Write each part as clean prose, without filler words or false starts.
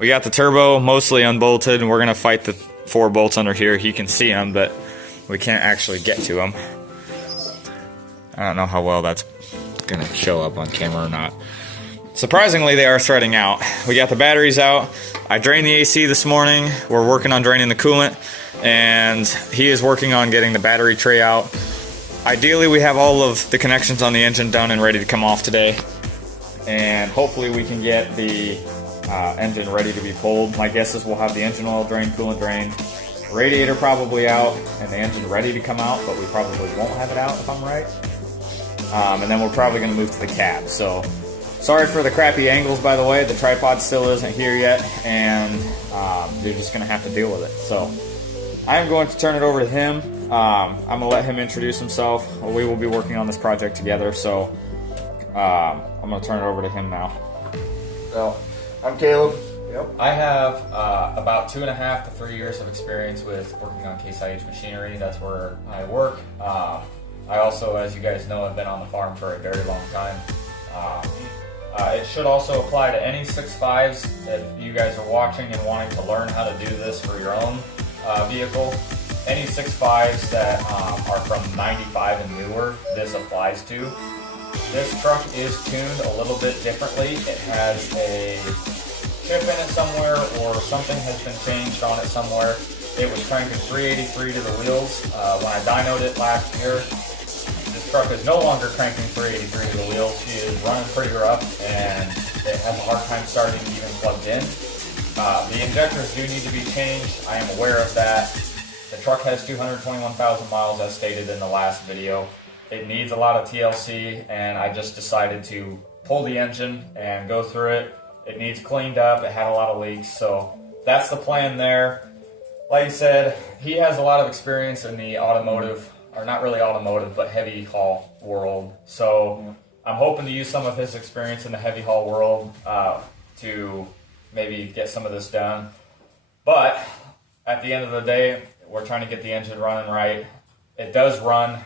We got the turbo mostly unbolted, and we're gonna fight the 4 bolts under here. You can see them, but we can't actually get to them. I don't know how well that's gonna show up on camera or not. Surprisingly, they are threading out. We got the batteries out. I drained the AC this morning. We're working on draining the coolant, and he is working on getting the battery tray out. Ideally, we have all of the connections on the engine done and ready to come off today, and hopefully we can get the engine ready to be pulled. My guess is we'll have the engine oil drained, coolant drained, radiator probably out, and the engine ready to come out, but we probably won't have it out if I'm right. And then we're probably going to move to the cab. So sorry for the crappy angles, by the way. The tripod still isn't here yet, and you're just going to have to deal with it. So I'm going to turn it over to him. I'm going to let him introduce himself. We will be working on this project together, so I'm going to turn it over to him now. So, I'm Caleb. Yep. I have about 2.5 to 3 years of experience with working on Case IH machinery. That's where I work. I also, as you guys know, have been on the farm for a very long time. It should also apply to any 6.5s if you guys are watching and wanting to learn how to do this for your own vehicle. Any 6.5s that are from 95 and newer, this applies to. This truck is tuned a little bit differently. It has a chip in it somewhere, or something has been changed on it somewhere. It was cranking 383 to the wheels. When I dynoed it last year, this truck is no longer cranking 383 to the wheels. She is running pretty rough, and it has a hard time starting even plugged in. The injectors do need to be changed. I am aware of that. The truck has 221,000 miles as stated in the last video. It needs a lot of TLC, and I just decided to pull the engine and go through it. It needs cleaned up. It had a lot of leaks, so that's the plan there. Like I said, he has a lot of experience in the automotive, or not really automotive, but heavy haul world. So I'm hoping to use some of his experience in the heavy haul world to maybe get some of this done. But at the end of the day, we're trying to get the engine running right. It does run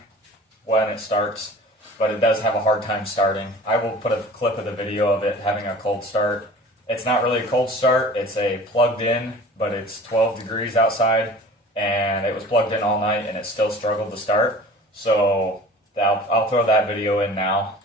when it starts, but it does have a hard time starting. I will put a clip of the video of it having a cold start. It's not really a cold start, it's a plugged in, but it's 12 degrees outside, and it was plugged in all night and it still struggled to start. So I'll throw that video in now.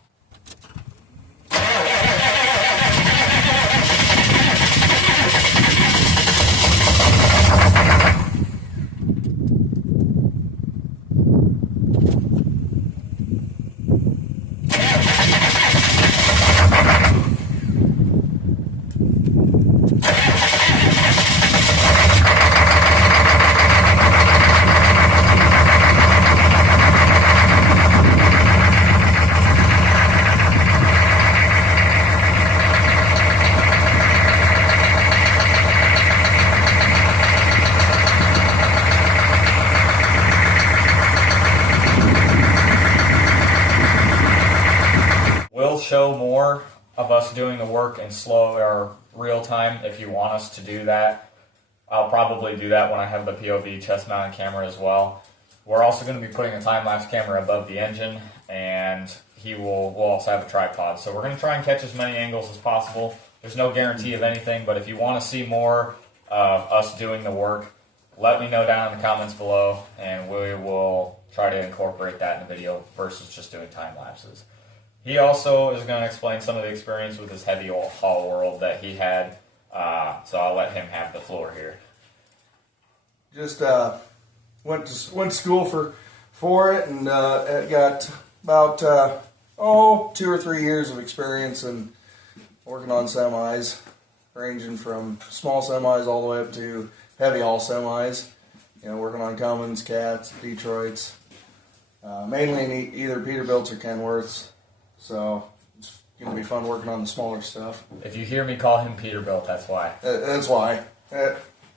show more of us doing the work in slow or real time if you want us to do that. I'll probably do that when I have the POV chest mounted camera as well. We're also going to be putting a time-lapse camera above the engine, and we'll also have a tripod. So we're going to try and catch as many angles as possible. There's no guarantee of anything, but if you want to see more of us doing the work, let me know down in the comments below, and we will try to incorporate that in the video versus just doing time lapses. He also is going to explain some of the experience with his heavy haul world that he had, so I'll let him have the floor here. Just went to school for it, and got about 2 or 3 years of experience in working on semis, ranging from small semis all the way up to heavy haul semis. Working on Cummins, Cats, Detroits, mainly in either Peterbilts or Kenworths. So it's going to be fun working on the smaller stuff. If you hear me call him Peterbilt, that's why. That's why.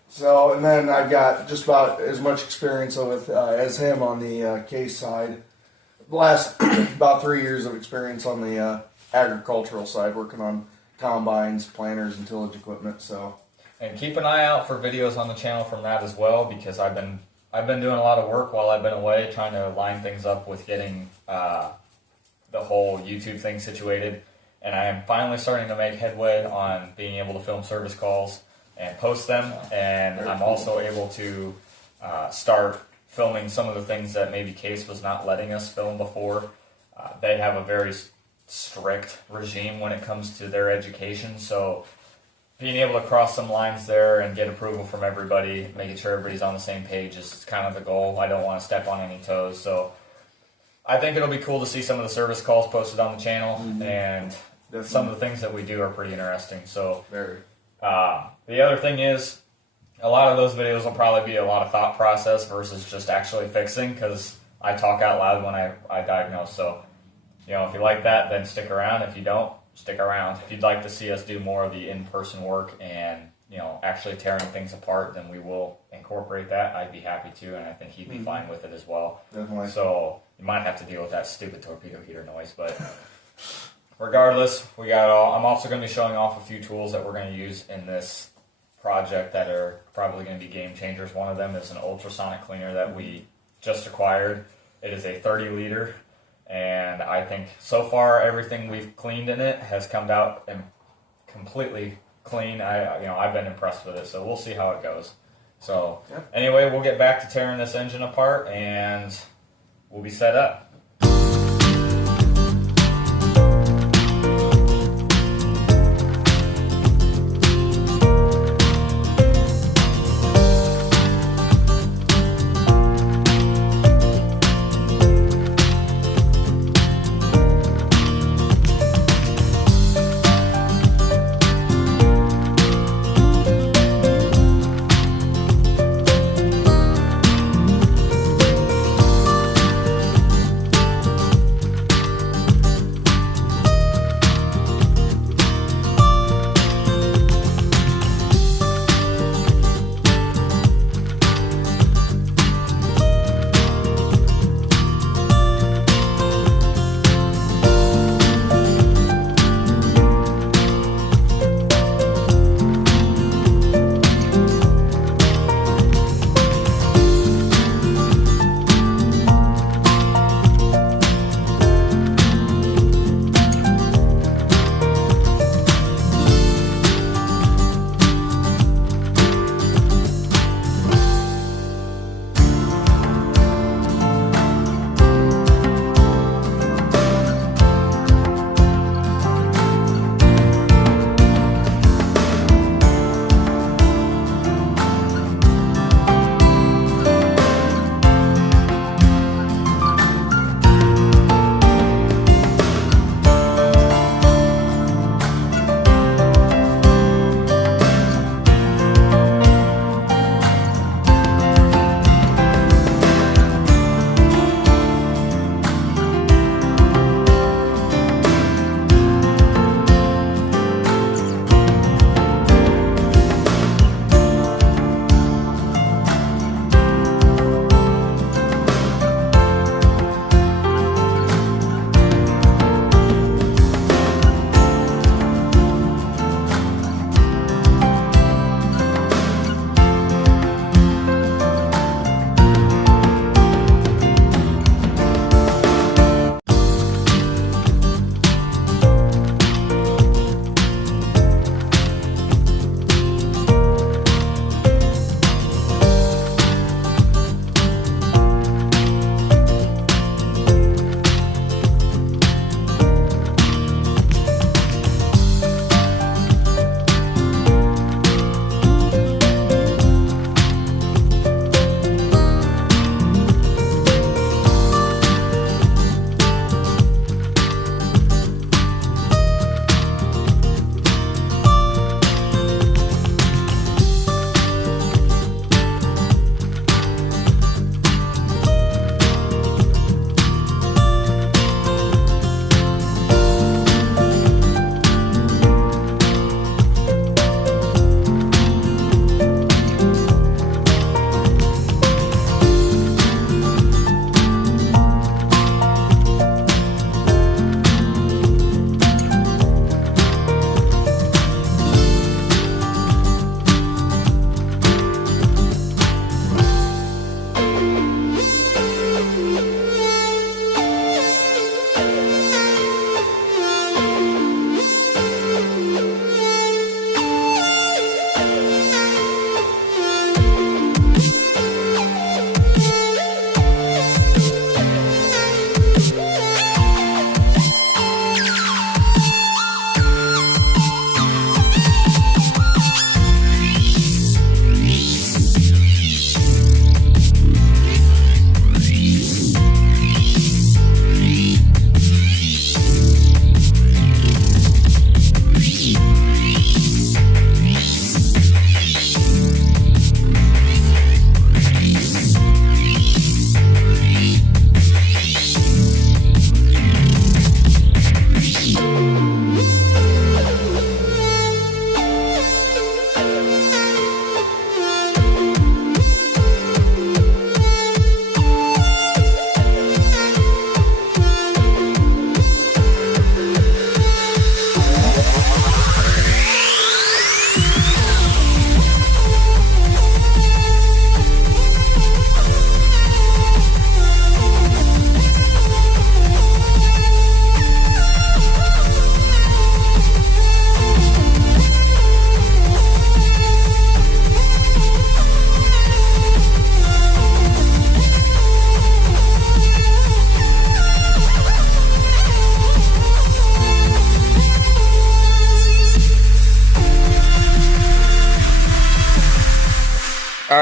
So, and then I've got just about as much experience with as him on the case side. The last about 3 years of experience on the agricultural side, working on combines, planters, and tillage equipment. So, and keep an eye out for videos on the channel from that as well, because I've been doing a lot of work while I've been away, trying to line things up with getting the whole YouTube thing situated. And I am finally starting to make headway on being able to film service calls and post them, and I'm also able to start filming some of the things that maybe Case was not letting us film before. They have a very strict regime when it comes to their education, so being able to cross some lines there and get approval from everybody, making sure everybody's on the same page is kind of the goal. I don't want to step on any toes, so I think it'll be cool to see some of the service calls posted on the channel, and definitely. Some of the things that we do are pretty interesting. So very. The other thing is, a lot of those videos will probably be a lot of thought process versus just actually fixing, because I talk out loud when I diagnose. So, if you like that, then stick around. If you don't, stick around. If you'd like to see us do more of the in-person work and, actually tearing things apart, then we will incorporate that. I'd be happy to, and I think he'd be fine with it as well. Definitely. So you might have to deal with that stupid torpedo heater noise, but regardless, I'm also going to be showing off a few tools that we're going to use in this project that are probably going to be game changers. One of them is an ultrasonic cleaner that we just acquired. It is a 30-liter, and I think so far everything we've cleaned in it has come out completely clean. I've been impressed with it, so we'll see how it goes. So anyway, we'll get back to tearing this engine apart, and we'll be set up.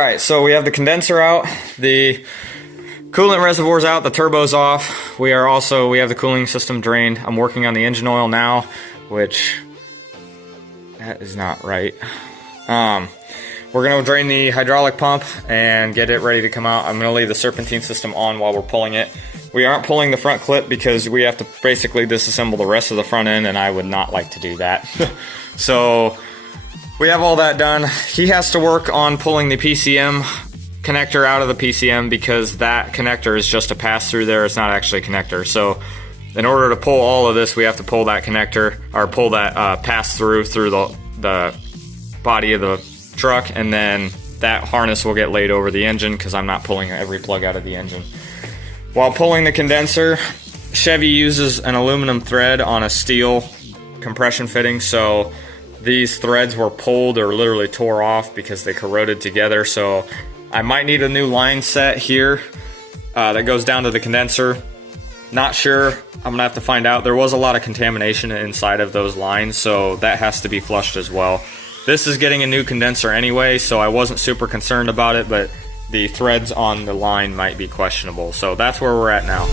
right, so we have the condenser out, the coolant reservoir's out, the turbo's off. We have the cooling system drained. I'm working on the engine oil now, which that is not right. We're gonna drain the hydraulic pump and get it ready to come out. I'm gonna leave the serpentine system on while we're pulling it. We aren't pulling the front clip because we have to basically disassemble the rest of the front end, and I would not like to do that. So we have all that done. He has to work on pulling the PCM connector out of the PCM because that connector is just a pass through there. It's not actually a connector. So in order to pull all of this, we have to pull that connector, or pull that pass through the body of the truck, and then that harness will get laid over the engine because I'm not pulling every plug out of the engine. While pulling the condenser, Chevy uses an aluminum thread on a steel compression fitting, so these threads were pulled or literally tore off because they corroded together. So I might need a new line set here that goes down to the condenser. Not sure. I'm gonna have to find out. There was a lot of contamination inside of those lines, so that has to be flushed as well. This is getting a new condenser anyway, so I wasn't super concerned about it, but the threads on the line might be questionable. So that's where we're at now.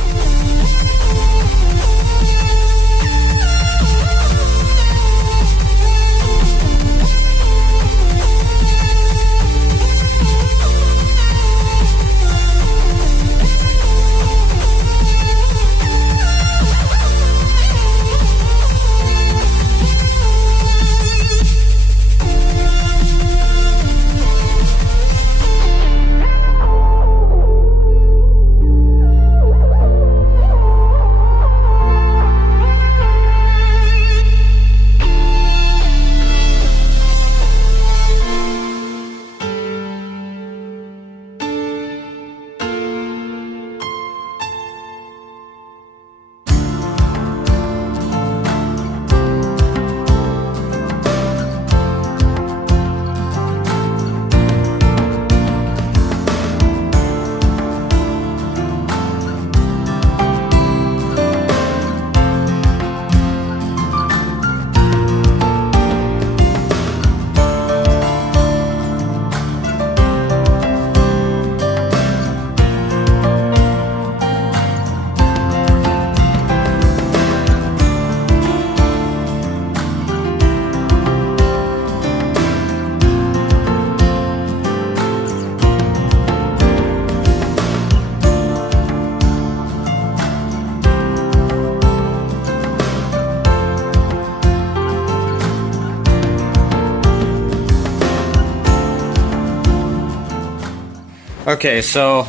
Okay, so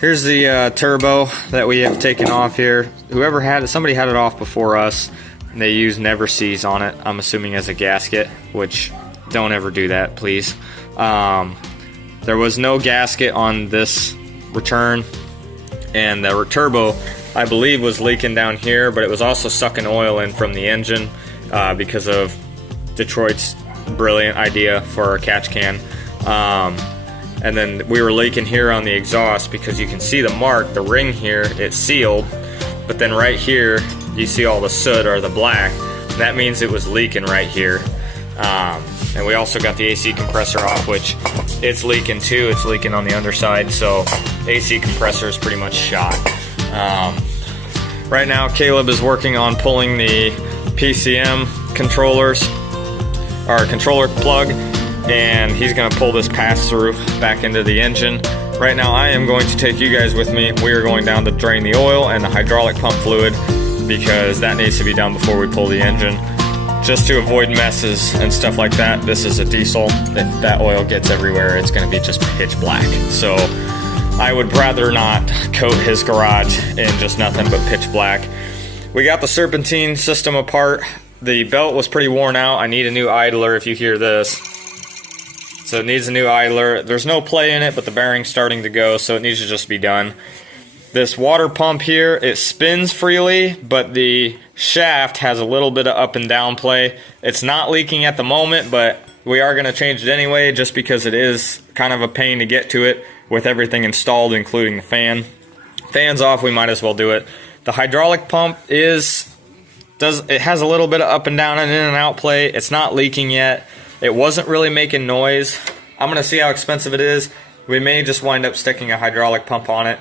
here's the turbo that we have taken off here. Whoever had it, somebody had it off before us, and they used Never Sees on it, I'm assuming as a gasket, which don't ever do that, please. There was no gasket on this return, and the turbo, I believe, was leaking down here, but it was also sucking oil in from the engine because of Detroit's brilliant idea for a catch can. And then we were leaking here on the exhaust because you can see the mark, the ring here, it's sealed, but then right here you see all the soot or the black. That means it was leaking right here. And we also got the AC compressor off, which it's leaking too. It's leaking on the underside, so AC compressor is pretty much shot. Right now Caleb is working on pulling the PCM controllers, or controller plug, and he's gonna pull this pass-through back into the engine. Right now I am going to take you guys with me. We are going down to drain the oil and the hydraulic pump fluid because that needs to be done before we pull the engine, just to avoid messes and stuff like that. This is a diesel. If that oil gets everywhere, it's gonna be just pitch black. So I would rather not coat his garage in just nothing but pitch black. We got the serpentine system apart. The belt was pretty worn out. I need a new idler if you hear this. So it needs a new idler. There's no play in it, but the bearing's starting to go, so it needs to just be done. This water pump here, it spins freely, but the shaft has a little bit of up and down play. It's not leaking at the moment, but we are gonna change it anyway, just because it is kind of a pain to get to it with everything installed, including the fan. Fan's off, we might as well do it. The hydraulic pump it has a little bit of up and down and in and out play. It's not leaking yet. It wasn't really making noise I'm gonna see how expensive it is. We may just wind up sticking a hydraulic pump on it.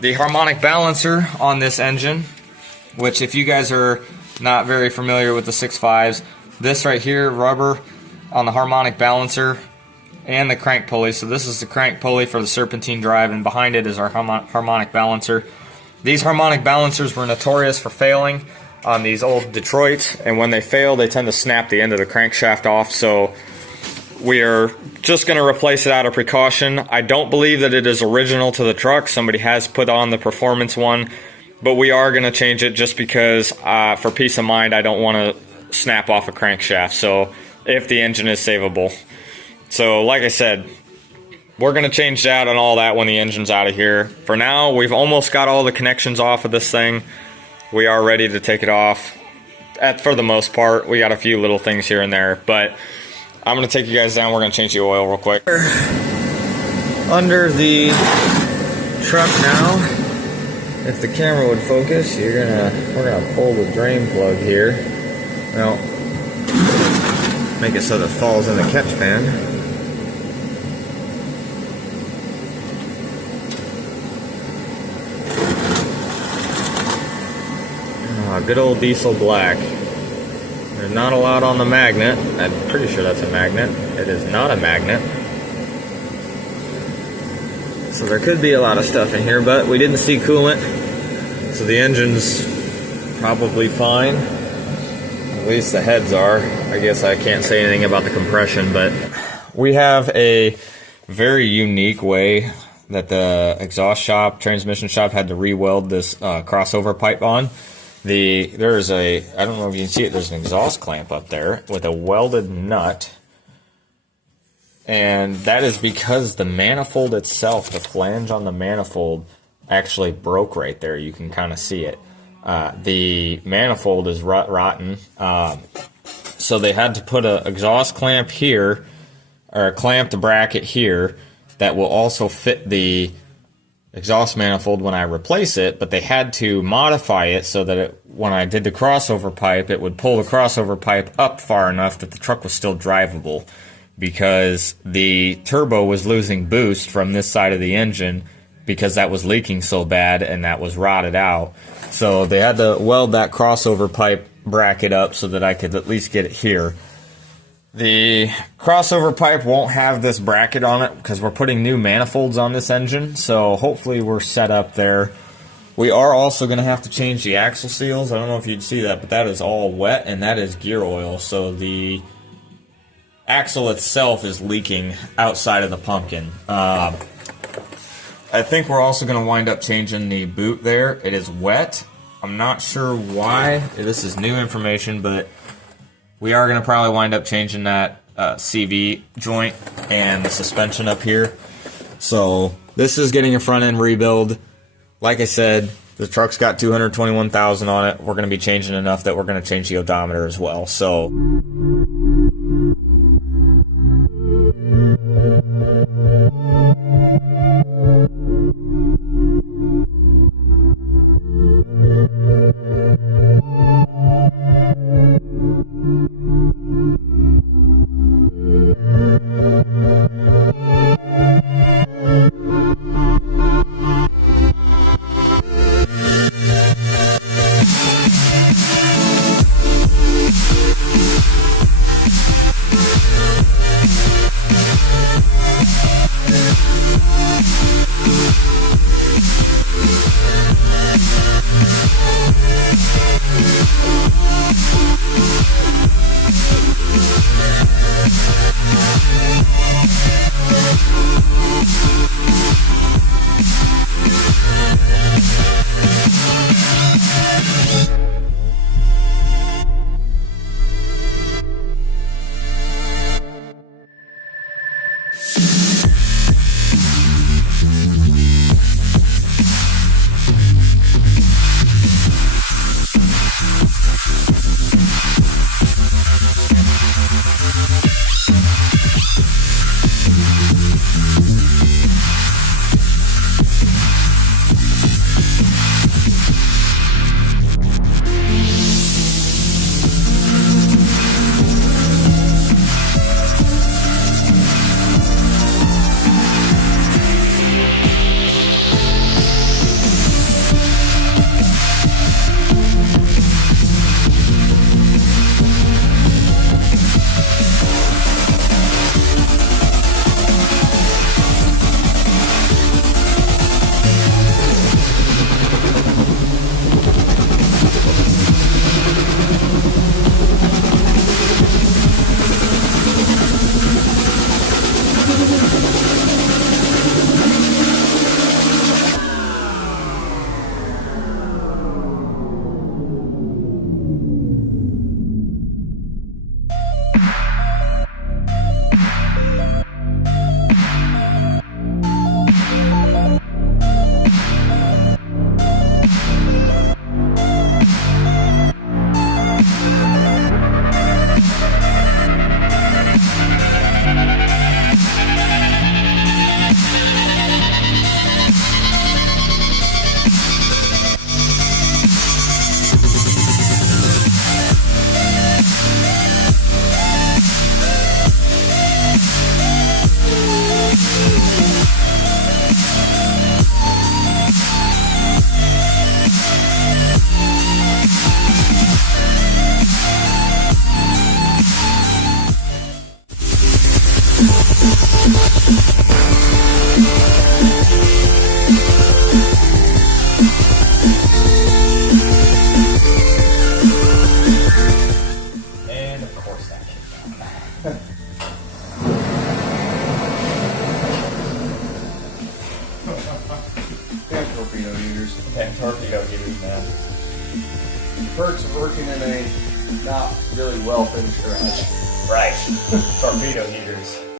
The harmonic balancer on this engine, which if you guys are not very familiar with the 6.5s, this right here, rubber on the harmonic balancer and the crank pulley. So this is the crank pulley for the serpentine drive, and behind it is our harmonic balancer. These harmonic balancers were notorious for failing on these old Detroits, and when they fail, they tend to snap the end of the crankshaft off. So we are just going to replace it out of precaution. I don't believe that it is original to the truck. Somebody has put on the performance one, but we are going to change it just because for peace of mind, I don't want to snap off a crankshaft. So if the engine is savable. So like I said, we're going to change that and all that when the engine's out of here. For now, we've almost got all the connections off of this thing. We are ready to take it off. For the most part, we got a few little things here and there, but I'm going to take you guys down. We're going to change the oil real quick. Under the truck now, if the camera would focus, we're gonna pull the drain plug here. Well, make it so that it falls in the catch pan. Good old diesel black. There's not a lot on the magnet. I'm pretty sure that's a magnet. It is not a magnet. So there could be a lot of stuff in here, but we didn't see coolant. So the engine's probably fine. At least the heads are. I guess I can't say anything about the compression, but we have a very unique way that the exhaust shop, transmission shop had to re-weld this crossover pipe on. There's I don't know if you can see it, there's an exhaust clamp up there with a welded nut, and that is because the manifold itself, the flange on the manifold, actually broke right there. You can kind of see it. The manifold is rotten, so they had to put an exhaust clamp here, or a clamped bracket here, that will also fit the exhaust manifold when I replace it, but they had to modify it so that when I did the crossover pipe, it would pull the crossover pipe up far enough that the truck was still drivable, because the turbo was losing boost from this side of the engine because that was leaking so bad and that was rotted out. So they had to weld that crossover pipe bracket up so that I could at least get it here. The crossover pipe won't have this bracket on it because we're putting new manifolds on this engine, so hopefully we're set up there. We are also going to have to change the axle seals. I don't know if you'd see that, but that is all wet, and that is gear oil, so the axle itself is leaking outside of the pumpkin. I think we're also going to wind up changing the boot there. It is wet. I'm not sure why. This is new information, but we are going to probably wind up changing that CV joint and the suspension up here. So this is getting a front end rebuild. Like I said, the truck's got 221,000 on it. We're going to be changing enough that we're going to change the odometer as well. So perks of working in a not really well finished garage. Right. Torpedo heaters.